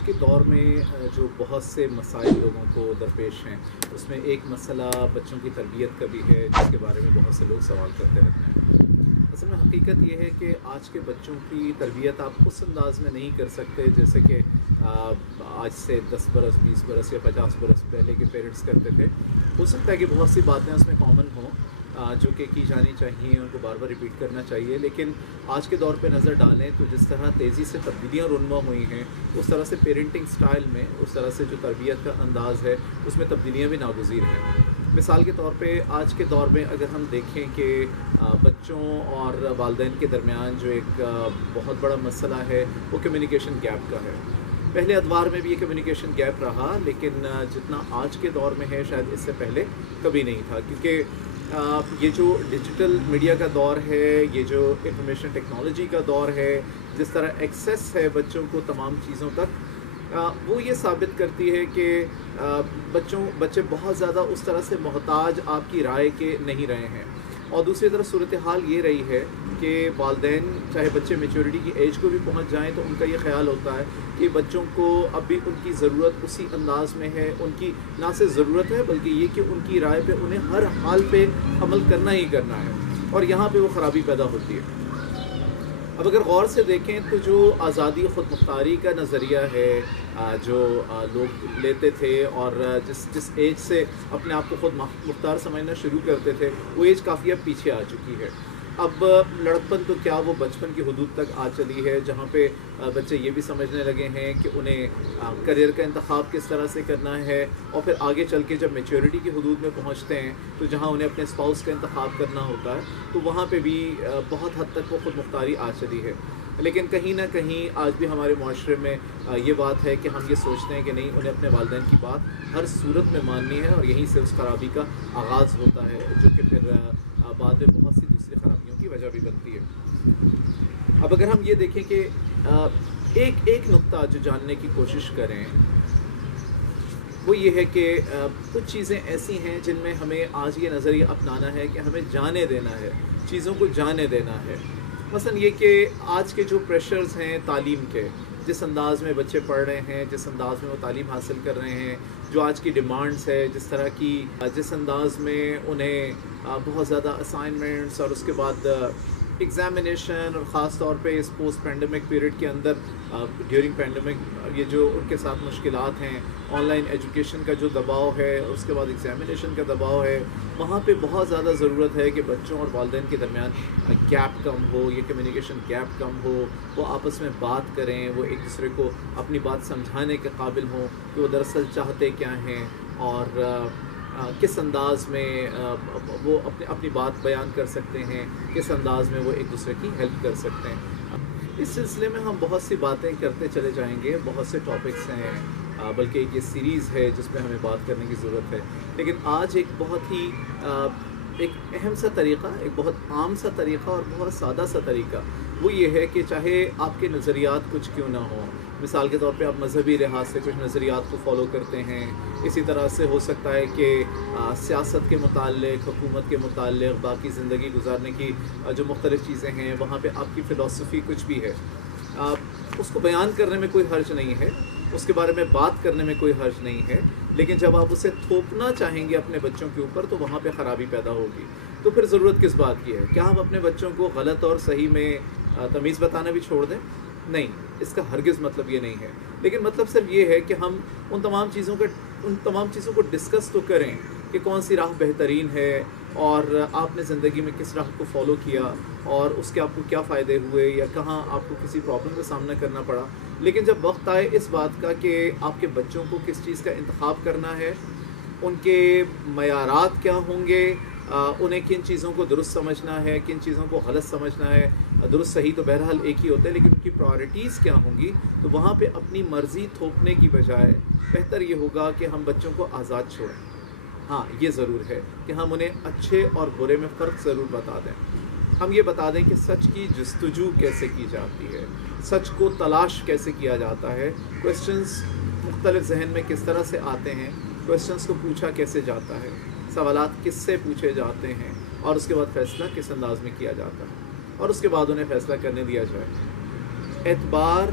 آج کے دور میں جو بہت سے مسائل لوگوں کو درپیش ہیں، اس میں ایک مسئلہ بچوں کی تربیت کا بھی ہے، جس کے بارے میں بہت سے لوگ سوال کرتے رہتے ہیں۔ اصل میں حقیقت یہ ہے کہ آج کے بچوں کی تربیت آپ اس انداز میں نہیں کر سکتے جیسے کہ آج سے 10 برس 20 برس یا 50 برس پہلے کے پیرنٹس کرتے تھے۔ ہو سکتا ہے کہ بہت سی باتیں اس میں کامن ہوں جو کہ کی جانی چاہیے، ان کو بار بار ریپیٹ کرنا چاہیے، لیکن آج کے دور پہ نظر ڈالیں تو جس طرح تیزی سے تبدیلیاں رونما ہوئی ہیں، اس طرح سے پیرنٹنگ سٹائل میں، اس طرح سے جو تربیت کا انداز ہے، اس میں تبدیلیاں بھی ناگزیر ہیں۔ مثال کے طور پہ آج کے دور میں اگر ہم دیکھیں کہ بچوں اور والدین کے درمیان جو ایک بہت بڑا مسئلہ ہے وہ کمیونیکیشن گیپ کا ہے۔ پہلے ادوار میں بھی یہ کمیونیکیشن گیپ رہا، لیکن جتنا آج کے دور میں ہے شاید اس سے پہلے کبھی نہیں تھا، کیونکہ یہ جو ڈیجیٹل میڈیا کا دور ہے، یہ جو انفارمیشن ٹیکنالوجی کا دور ہے، جس طرح ایکسیس ہے بچوں کو تمام چیزوں تک، وہ یہ ثابت کرتی ہے کہ بچے بہت زیادہ اس طرح سے محتاج آپ کی رائے کے نہیں رہے ہیں۔ اور دوسری طرف صورتحال یہ رہی ہے کہ والدین چاہے بچے میچورٹی کی ایج کو بھی پہنچ جائیں تو ان کا یہ خیال ہوتا ہے کہ بچوں کو اب بھی ان کی ضرورت اسی انداز میں ہے، ان کی نہ صرف ضرورت ہے بلکہ یہ کہ ان کی رائے پہ انہیں ہر حال پہ عمل کرنا ہی کرنا ہے، اور یہاں پہ وہ خرابی پیدا ہوتی ہے۔ اب اگر غور سے دیکھیں تو جو آزادی خود مختاری کا نظریہ ہے جو لوگ لیتے تھے اور جس ایج سے اپنے آپ کو خود مختار سمجھنا شروع کرتے تھے، وہ ایج کافی اب پیچھے آ چکی ہے۔ اب لڑکپن تو کیا وہ بچپن کی حدود تک آ چلی ہے، جہاں پہ بچے یہ بھی سمجھنے لگے ہیں کہ انہیں کریئر کا انتخاب کس طرح سے کرنا ہے، اور پھر آگے چل کے جب میچورٹی کی حدود میں پہنچتے ہیں تو جہاں انہیں اپنے اسپاؤس کا انتخاب کرنا ہوتا ہے تو وہاں پہ بھی بہت حد تک وہ خود مختاری آ چلی ہے۔ لیکن کہیں نہ کہیں آج بھی ہمارے معاشرے میں یہ بات ہے کہ ہم یہ سوچتے ہیں کہ نہیں، انہیں اپنے والدین کی بات ہر صورت میں ماننی ہے، اور یہیں سے اس خرابی کا آغاز ہوتا ہے، جو کہ پھر بعد میں بہت سی دوسری خرابیوں کی وجہ بھی بنتی ہے۔ اب اگر ہم یہ دیکھیں کہ ایک نقطہ جو جاننے کی کوشش کریں وہ یہ ہے کہ کچھ چیزیں ایسی ہیں جن میں ہمیں آج یہ نظریہ اپنانا ہے کہ ہمیں جانے دینا ہے، چیزوں کو جانے دینا ہے۔ مثلا یہ کہ آج کے جو پریشرز ہیں تعلیم کے، جس انداز میں بچے پڑھ رہے ہیں، جس انداز میں وہ تعلیم حاصل کر رہے ہیں، جو آج کی ڈیمانڈز ہے، جس انداز میں انہیں بہت زیادہ اسائنمنٹس اور اس کے بعد ایگزامینیشن، اور خاص طور پہ اس پوسٹ پینڈیمک پیریڈ کے اندر ڈیورنگ پینڈیمک یہ جو ان کے ساتھ مشکلات ہیں، آن لائن ایجوکیشن کا جو دباؤ ہے، اس کے بعد ایگزامینیشن کا دباؤ ہے، وہاں پہ بہت زیادہ ضرورت ہے کہ بچوں اور والدین کے درمیان گیپ کم ہو، یہ کمیونیکیشن گیپ کم ہو، وہ آپس میں بات کریں، وہ ایک دوسرے کو اپنی بات سمجھانے کے قابل ہوں کہ وہ دراصل چاہتے کیا ہیں، اور کس انداز میں وہ اپنی بات بیان کر سکتے ہیں، کس انداز میں وہ ایک دوسرے کی ہیلپ کر سکتے ہیں۔ اس سلسلے میں ہم بہت سی باتیں کرتے چلے جائیں گے، بہت سے ٹاپکس ہیں، بلکہ ایک یہ سیریز ہے جس میں ہمیں بات کرنے کی ضرورت ہے۔ لیکن آج ایک بہت ہی ایک اہم سا طریقہ، ایک بہت عام سا طریقہ اور بہت سادہ سا طریقہ وہ یہ ہے کہ چاہے آپ کے نظریات کچھ کیوں نہ ہوں، مثال کے طور پہ آپ مذہبی لحاظ سے کچھ نظریات کو فالو کرتے ہیں، اسی طرح سے ہو سکتا ہے کہ سیاست کے متعلق، حکومت کے متعلق، باقی زندگی گزارنے کی جو مختلف چیزیں ہیں وہاں پہ آپ کی فلسفی کچھ بھی ہے، اس کو بیان کرنے میں کوئی حرج نہیں ہے، اس کے بارے میں بات کرنے میں کوئی حرج نہیں ہے، لیکن جب آپ اسے تھوپنا چاہیں گے اپنے بچوں کے اوپر تو وہاں پہ خرابی پیدا ہوگی۔ تو پھر ضرورت کس بات کی ہے؟ کیا ہم اپنے بچوں کو غلط اور صحیح میں تمیز بتانا بھی چھوڑ دیں؟ نہیں، اس کا ہرگز مطلب یہ نہیں ہے، لیکن مطلب صرف یہ ہے کہ ہم ان تمام چیزوں کو ڈسکس تو کریں کہ کون سی راہ بہترین ہے، اور آپ نے زندگی میں کس راہ کو فالو کیا اور اس کے آپ کو کیا فائدے ہوئے، یا کہاں آپ کو کسی پرابلم کا سامنا کرنا پڑا۔ لیکن جب وقت آئے اس بات کا کہ آپ کے بچوں کو کس چیز کا انتخاب کرنا ہے، ان کے معیارات کیا ہوں گے، انہیں کن چیزوں کو درست سمجھنا ہے، کن چیزوں کو غلط سمجھنا ہے، درست صحیح تو بہرحال ایک ہی ہوتا ہے، لیکن ان کی پرائورٹیز کیا ہوں گی، تو وہاں پہ اپنی مرضی تھوپنے کی بجائے بہتر یہ ہوگا کہ ہم بچوں کو آزاد چھوڑیں۔ ہاں، یہ ضرور ہے کہ ہم انہیں اچھے اور برے میں فرق ضرور بتا دیں، ہم یہ بتا دیں کہ سچ کی جستجو کیسے کی جاتی ہے، سچ کو تلاش کیسے کیا جاتا ہے، کویسچنز مختلف ذہن میں کس طرح سے آتے ہیں، کویسچنز کو پوچھا کیسے جاتا ہے، سوالات کس سے پوچھے جاتے ہیں، اور اس کے بعد فیصلہ کس انداز میں کیا جاتا ہے، اور اس کے بعد انہیں فیصلہ کرنے دیا جائے۔ اعتبار